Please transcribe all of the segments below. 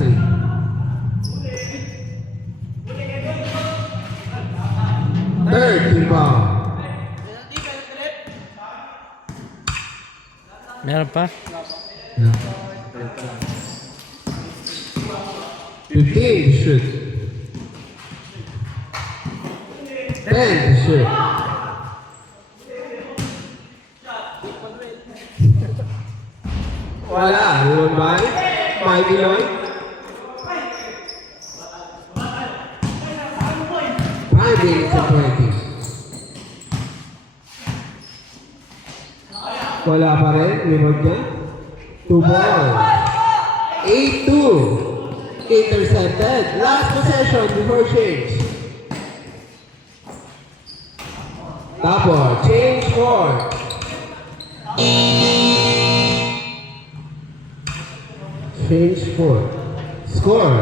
penalty. Third team foul. Meron pa? 15 to shoot. 10 to shoot. Wala. Reward by Mikey Lloyd. 5 minutes and 20. Wala pa rin. Reward niya. 2 balls. 8-2. Intercepted. Last possession before change. Tapos, change 4. Change 4. Score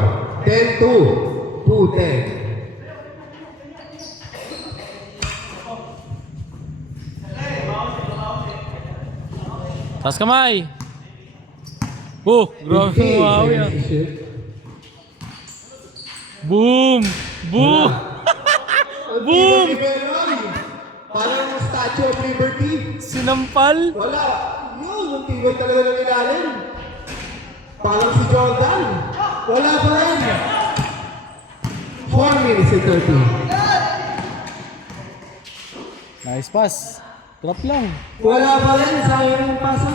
10-2. 2-10. Taas kamay! Grabe wow yan. Boom! Boom! Boom! Parang Statue of Liberty. Sinampal! Wala. Yung tibay talaga ng ilalim. Parang si Jordan. Wala pa rin. 4 minutes and 30. Nice pass. Drop lang. Wala pa rin. Sayang yung pasa.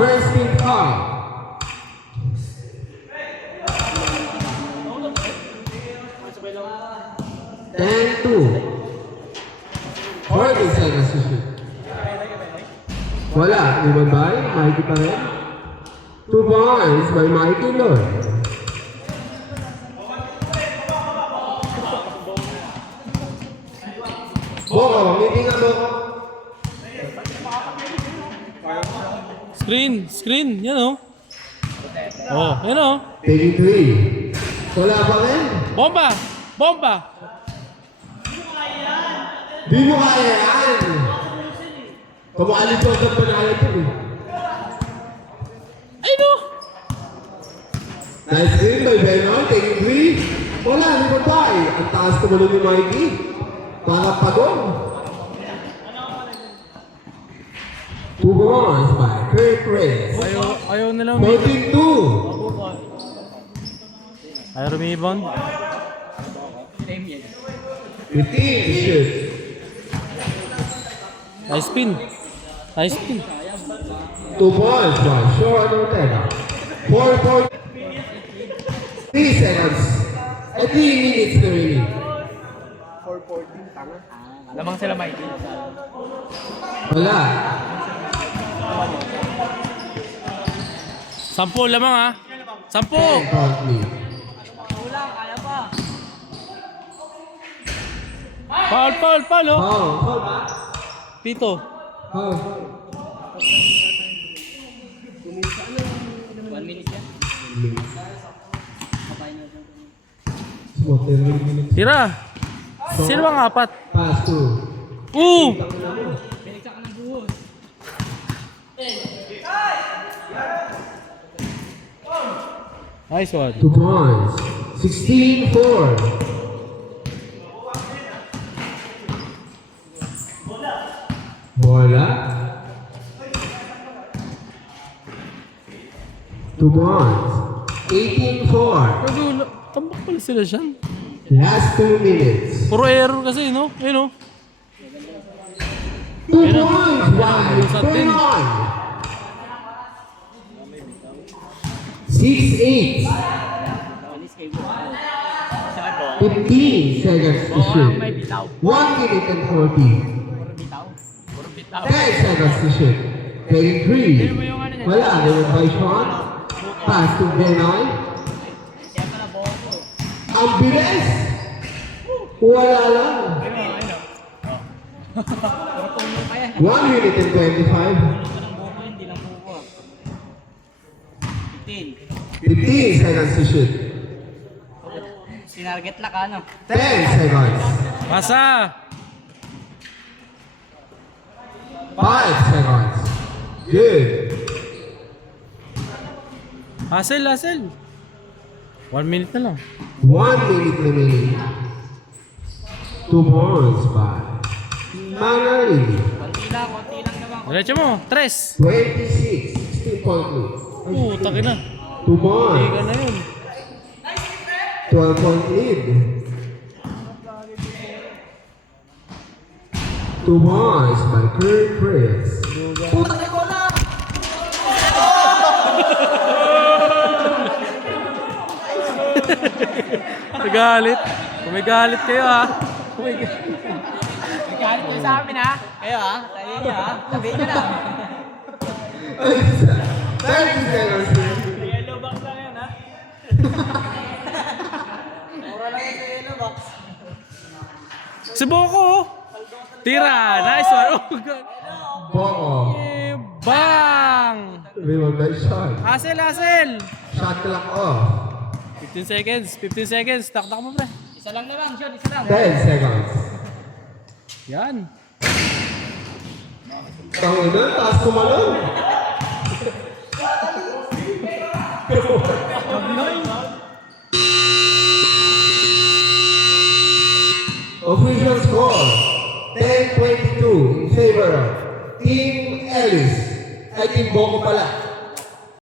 First team foul. Ten two. 40 seconds to shoot. Wala. Rebound by Mikey pa rin. 2 points by Mikey Lloyd. Boko, meeting nga Boko. Screen. Yan o. Yan o. Taking 3. Wala pa rin. Bomba! Di mo kaya yan. Kumakalit ko sa panalo ito eh. Ay no! Nice screen by Benon, taking 3. Wala, di mo tayo. Ang taas tumalong ni Mikey. Para pagong. 2 points by Kurt Reyes. Ayaw na lang. 14-2. Ayaw rebound. 15 to shoot. Nice spin. 2 points by Sean Ortega. 4 3 seconds. And 3 minutes to remaining. 4:14, tanga. Lamang sila Mikey. Wala. 10 lamang ha. 10! 10 point lead. Foul oh. Foul ba? Pito. Foul. 1 minute yan. Small 10 minutes. Tira. Sino bang apat? Pass to. Piniksa ka ng buhos. Nice one. 2 points. 16-4. Bola. 2 points. 18-4. Pero tambak pala sila dyan. Last 2 minutes. Puro error kasi no? Ayun no? 2 points. Why? Sa atin. 6-8. 15 seconds to shoot. 1 minute and 40. 10 seconds to shoot. Taking 3. Wala. Naman by Sean. Pass to Benoy. Ang bilis. Wala lang. 1 minute and 25. 15 seconds to shoot. Sinarget lang ka, no? 10 seconds. Pasa! 5 seconds. Good. Hassel. 1 minute na lang. 1 minute remaining. 2 points by Manali. Konti lang naman. Diretso mo. 3. 26, 16 point lead. Taki na. 2 Hindi points. ka na yun. 12 point lead. 2 points by Kurt Chris. Nagalit. Kung may galit kayo ha. Nagkalit kayo sa amin ha. Kayo ha. Tayo niyo ha. Sabihin niyo na. 30 seconds. Yellow box lang yan ha. Mura lang yung yellow box. Si Boko. Tira. Nice one. Oh, God. Boko. Eh, bang! May mag shot. Hassel. Shot clock off. 15 seconds. Taktak mo, pre. Isa lang naman, Sean. Isa lang. 10 seconds. Yan. Tangina, taas kumalon. Official score 10-22 in favor of Team Ellis. Ay, Team Boko pala.